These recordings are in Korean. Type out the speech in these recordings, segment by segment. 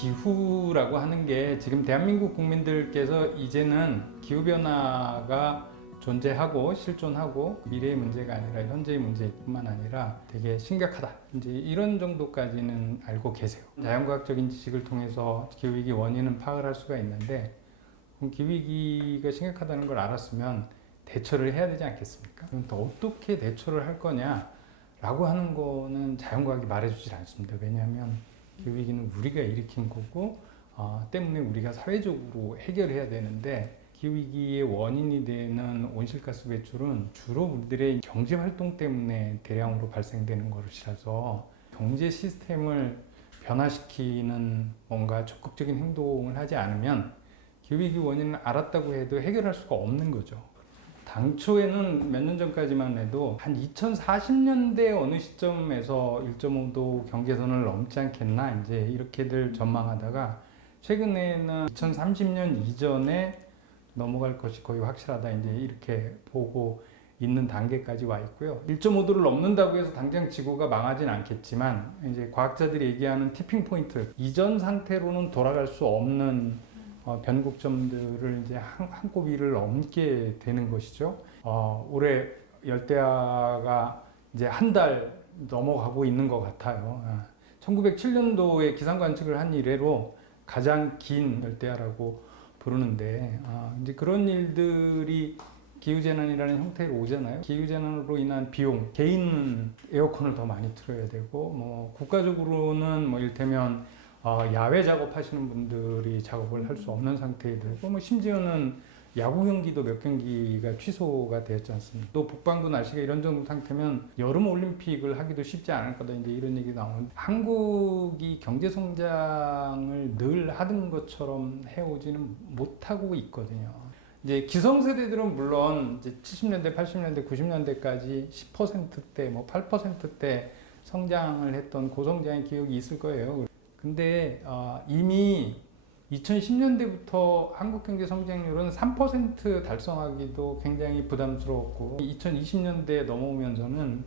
기후라고 하는 게 지금 대한민국 국민들께서 이제는 기후변화가 존재하고 실존하고 미래의 문제가 아니라 현재의 문제뿐만 아니라 되게 심각하다. 이제 이런 정도까지는 알고 계세요. 자연과학적인 지식을 통해서 기후위기 원인은 파악을 할 수가 있는데 그럼 기후위기가 심각하다는 걸 알았으면 대처를 해야 되지 않겠습니까? 그럼 또 어떻게 대처를 할 거냐라고 하는 거는 자연과학이 말해주질 않습니다. 왜냐하면 기후위기는 우리가 일으킨 거고 때문에 우리가 사회적으로 해결해야 되는데 기후위기의 원인이 되는 온실가스 배출은 주로 우리들의 경제활동 때문에 대량으로 발생되는 것이라서 경제 시스템을 변화시키는 뭔가 적극적인 행동을 하지 않으면 기후위기 원인을 알았다고 해도 해결할 수가 없는 거죠. 당초에는 몇 년 전까지만 해도 한 2040년대 어느 시점에서 1.5도 경계선을 넘지 않겠나 이제 이렇게들 전망하다가 최근에는 2030년 이전에 넘어갈 것이 거의 확실하다 이제 이렇게 보고 있는 단계까지 와 있고요. 1.5도를 넘는다고 해서 당장 지구가 망하진 않겠지만 이제 과학자들이 얘기하는 티핑 포인트 이전 상태로는 돌아갈 수 없는 변곡점들을 이제 한곱 위를 넘게 되는 것이죠. 올해 열대야가 이제 한 달 넘어가고 있는 것 같아요. 1907년도에 기상 관측을 한 이래로 가장 긴 열대야라고 부르는데 이제 그런 일들이 기후재난이라는 형태로 오잖아요. 기후재난으로 인한 비용, 개인은 에어컨을 더 많이 틀어야 되고 뭐 국가적으로는 뭐 이를테면 야외 작업하시는 분들이 작업을 할 수 없는 상태에 들고 뭐 심지어는 야구 경기도 몇 경기가 취소가 되었지 않습니까? 또 북반구 날씨가 이런 정도 상태면 여름 올림픽을 하기도 쉽지 않을 거다 이제 이런 얘기 나오는데 한국이 경제 성장을 늘 하던 것처럼 해오지는 못하고 있거든요. 이제 기성세대들은 물론 이제 70년대, 80년대, 90년대까지 10%대, 뭐 8%대 성장을 했던 고성장의 기억이 있을 거예요. 근데 이미 2010년대부터 한국 경제 성장률은 3% 달성하기도 굉장히 부담스러웠고 2020년대에 넘어오면서는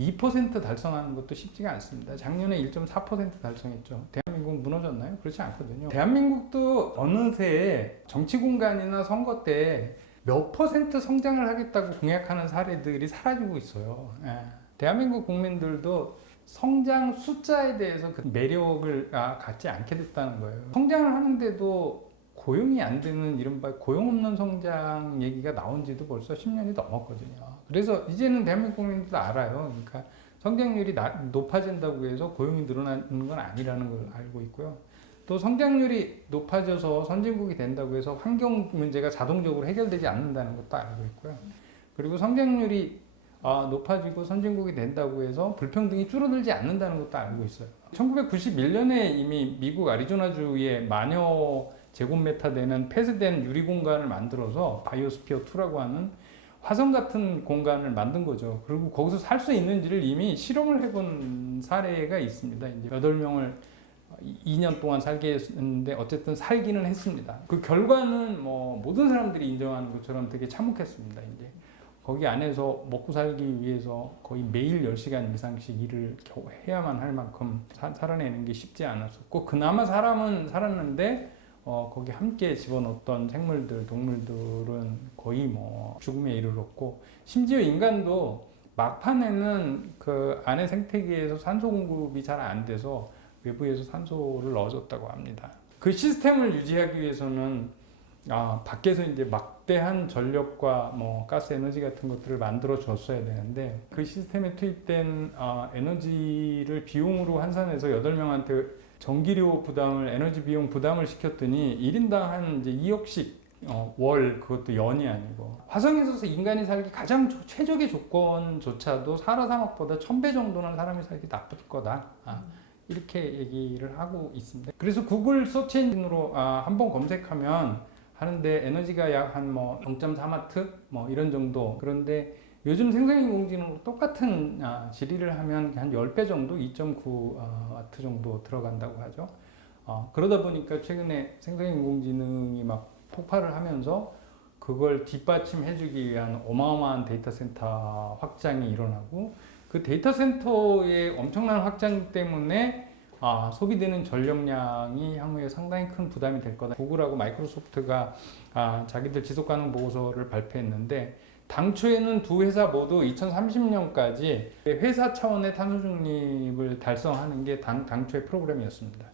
2% 달성하는 것도 쉽지가 않습니다. 작년에 1.4% 달성했죠. 대한민국 무너졌나요? 그렇지 않거든요. 대한민국도 어느새 정치 공간이나 선거 때 몇 퍼센트 성장을 하겠다고 공약하는 사례들이 사라지고 있어요. 대한민국 국민들도 성장 숫자에 대해서 그 매력을 갖지 않게 됐다는 거예요. 성장을 하는데도 고용이 안 되는 이른바 고용 없는 성장 얘기가 나온 지도 벌써 10년이 넘었거든요. 그래서 이제는 대한민국 국민들도 알아요. 그러니까 성장률이 높아진다고 해서 고용이 늘어나는 건 아니라는 걸 알고 있고요. 또 성장률이 높아져서 선진국이 된다고 해서 환경 문제가 자동적으로 해결되지 않는다는 것도 알고 있고요. 그리고 성장률이 높아지고 선진국이 된다고 해서 불평등이 줄어들지 않는다는 것도 알고 있어요. 1991년에 이미 미국 애리조나주에 만여 제곱미터 되는 폐쇄된 유리 공간을 만들어서 바이오스피어 2라고 하는 화성 같은 공간을 만든 거죠. 그리고 거기서 살 수 있는지를 이미 실험을 해본 사례가 있습니다. 이제 8명을 2년 동안 살게 했는데 어쨌든 살기는 했습니다. 그 결과는 뭐 모든 사람들이 인정하는 것처럼 되게 참혹했습니다. 이제 거기 안에서 먹고 살기 위해서 거의 매일 10시간 이상씩 일을 해야만 할 만큼 살아내는 게 쉽지 않았었고 그나마 사람은 살았는데 거기 함께 집어넣었던 생물들, 동물들은 거의 뭐 죽음에 이르렀고 심지어 인간도 막판에는 그 안에 생태계에서 산소 공급이 잘 안 돼서 외부에서 산소를 넣어줬다고 합니다. 그 시스템을 유지하기 위해서는 밖에서 이제 막대한 전력과 뭐 가스 에너지 같은 것들을 만들어 줬어야 되는데 그 시스템에 투입된 에너지를 비용으로 환산해서 8명한테 전기료 부담을 에너지 비용 부담을 시켰더니 1인당 한 이제 2억씩 월 그것도 연이 아니고 화성에서 인간이 살기 가장 최적의 조건조차도 사라 사막보다 1000배 정도는 사람이 살기 나쁠 거다. 이렇게 얘기를 하고 있습니다. 그래서 구글 서치 엔진으로 한번 검색하면 하는데 에너지가 약 한 뭐 0.4와트 뭐 이런 정도. 그런데 요즘 생성인공지능으로 똑같은 질의를 하면 한 10배 정도 2.9와트 정도 들어간다고 하죠. 그러다 보니까 최근에 생성인공지능이 막 폭발을 하면서 그걸 뒷받침해주기 위한 어마어마한 데이터 센터 확장이 일어나고 그 데이터 센터의 엄청난 확장 때문에 소비되는 전력량이 향후에 상당히 큰 부담이 될 거다. 구글하고 마이크로소프트가 자기들 지속가능 보고서를 발표했는데 당초에는 두 회사 모두 2030년까지 회사 차원의 탄소 중립을 달성하는 게 당초의 프로그램이었습니다.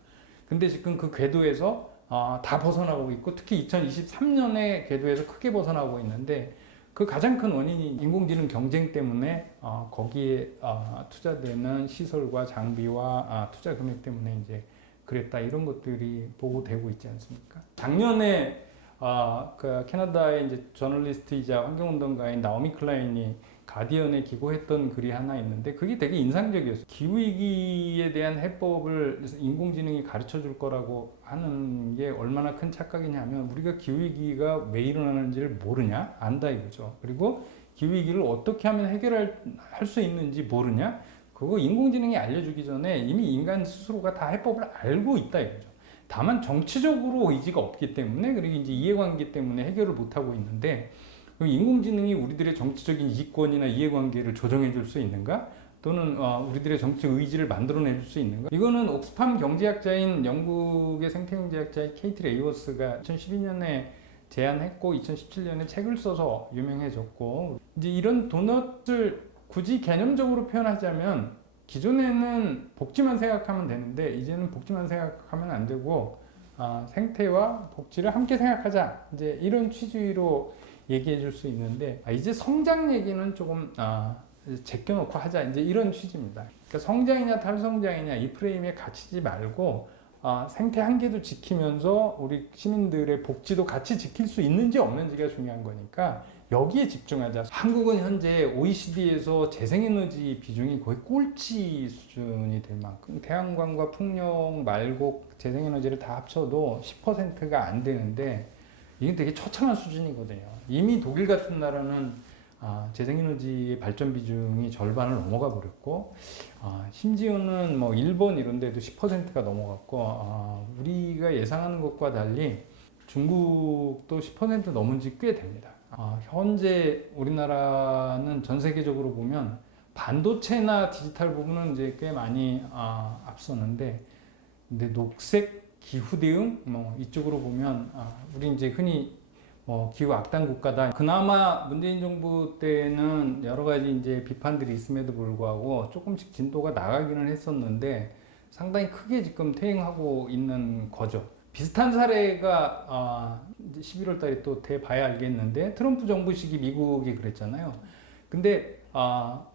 근데 지금 그 궤도에서 다 벗어나고 있고 특히 2023년의 궤도에서 크게 벗어나고 있는데 그 가장 큰 원인이 인공지능 경쟁 때문에 거기에 투자되는 시설과 장비와 투자 금액 때문에 이제 그랬다 이런 것들이 보고되고 있지 않습니까? 작년에 그 캐나다의 이제 저널리스트이자 환경운동가인 나오미 클라인이 가디언에 기고했던 글이 하나 있는데 그게 되게 인상적이었어요. 기후위기에 대한 해법을 인공지능이 가르쳐 줄 거라고 하는 게 얼마나 큰 착각이냐면 우리가 기후위기가 왜 일어나는지를 모르냐? 안다 이거죠. 그리고 기후위기를 어떻게 하면 해결할 수 있는지 모르냐? 그거 인공지능이 알려주기 전에 이미 인간 스스로가 다 해법을 알고 있다 이거죠. 다만 정치적으로 의지가 없기 때문에 그리고 이제 이해관계 때문에 해결을 못하고 있는데 인공지능이 우리들의 정치적인 이권이나 이해관계를 조정해 줄 수 있는가? 또는 우리들의 정치적 의지를 만들어내 줄 수 있는가? 이거는 옥스팜 경제학자인 영국의 생태경제학자인 케이트 레이워스가 2012년에 제안했고 2017년에 책을 써서 유명해졌고 이제 이런 도넛을 굳이 개념적으로 표현하자면 기존에는 복지만 생각하면 되는데 이제는 복지만 생각하면 안 되고 생태와 복지를 함께 생각하자 이제 이런 취지로 얘기해 줄 수 있는데 이제 성장 얘기는 조금 제껴놓고 하자 이제 이런 취지입니다. 그러니까 성장이냐 탈성장이냐 이 프레임에 갇히지 말고 생태 한계도 지키면서 우리 시민들의 복지도 같이 지킬 수 있는지 없는지가 중요한 거니까 여기에 집중하자. 한국은 현재 OECD에서 재생에너지 비중이 거의 꼴찌 수준이 될 만큼 태양광과 풍력, 말곡, 재생에너지를 다 합쳐도 10%가 안 되는데 이게 되게 처참한 수준이거든요. 이미 독일 같은 나라는 재생에너지 발전 비중이 절반을 넘어가 버렸고 심지어는 뭐 일본 이런 데도 10%가 넘어갔고 우리가 예상하는 것과 달리 중국도 10% 넘은 지 꽤 됩니다. 현재 우리나라는 전 세계적으로 보면 반도체나 디지털 부분은 이제 꽤 많이 앞서는데 근데 녹색 기후 대응 뭐 이쪽으로 보면 우리 이제 흔히 기후 악당 국가다. 그나마 문재인 정부 때는 여러 가지 이제 비판들이 있음에도 불구하고 조금씩 진도가 나가기는 했었는데 상당히 크게 지금 퇴행하고 있는 거죠. 비슷한 사례가 이제 11월 달에 또 돼봐야 알겠는데 트럼프 정부 시기 미국이 그랬잖아요. 근데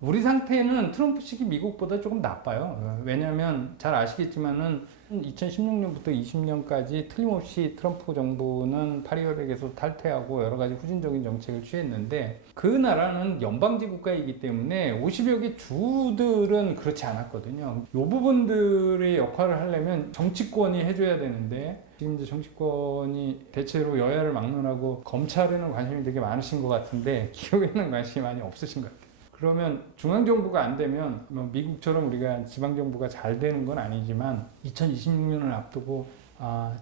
우리 상태는 트럼프 시기 미국보다 조금 나빠요. 왜냐하면 잘 아시겠지만은 2016년부터 20년까지 틀림없이 트럼프 정부는 파리협약에서 탈퇴하고 여러 가지 후진적인 정책을 취했는데 그 나라는 연방제 국가이기 때문에 50여 개 주들은 그렇지 않았거든요. 이 부분들의 역할을 하려면 정치권이 해줘야 되는데 지금 이제 정치권이 대체로 여야를 막론하고 검찰에는 관심이 되게 많으신 것 같은데 기후에는 관심이 많이 없으신 것 같아요. 그러면 중앙정부가 안 되면 뭐 미국처럼 우리가 지방정부가 잘 되는 건 아니지만 2026년을 앞두고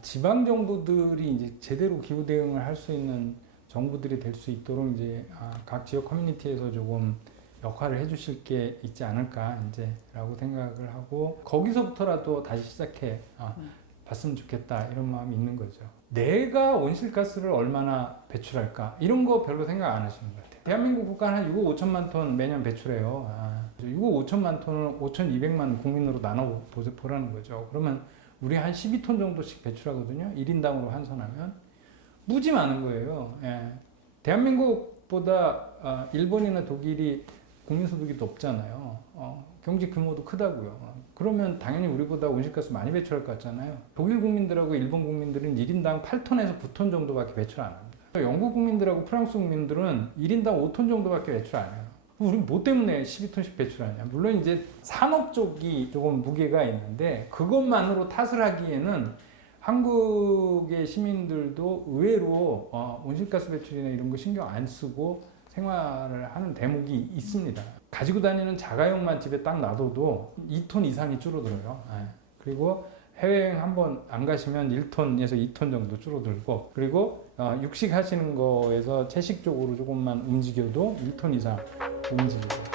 지방정부들이 이제 제대로 기후 대응을 할 수 있는 정부들이 될 수 있도록 이제 각 지역 커뮤니티에서 조금 역할을 해주실 게 있지 않을까 이제라고 생각을 하고 거기서부터라도 다시 시작해 봤으면 좋겠다 이런 마음이 있는 거죠. 내가 온실가스를 얼마나 배출할까 이런 거 별로 생각 안 하시는 것 같아요. 대한민국 국가는 한 6억 5천만 톤 매년 배출해요. 6억 5천만 톤을 5,200만 국민으로 나눠 보라는 거죠. 그러면 우리 한 12톤 정도씩 배출하거든요. 1인당으로 환산하면 무지 많은 거예요. 대한민국보다 일본이나 독일이 국민소득이 높잖아요. 경제 규모도 크다고요. 그러면 당연히 우리보다 온실가스 많이 배출할 것 같잖아요. 독일 국민들하고 일본 국민들은 1인당 8톤에서 9톤 정도밖에 배출 안 합니다. 영국 국민들하고 프랑스 국민들은 1인당 5톤 정도밖에 배출 안 해요. 우리 뭐 때문에 12톤씩 배출하냐? 물론 이제 산업 쪽이 조금 무게가 있는데 그것만으로 탓을 하기에는 한국의 시민들도 의외로 온실가스 배출이나 이런 거 신경 안 쓰고 생활을 하는 대목이 있습니다. 가지고 다니는 자가용만 집에 딱 놔둬도 2톤 이상이 줄어들어요. 그리고 해외여행 한번 안 가시면 1톤에서 2톤 정도 줄어들고 그리고 육식 하시는 거에서 채식 쪽으로 조금만 움직여도 1톤 이상 움직이고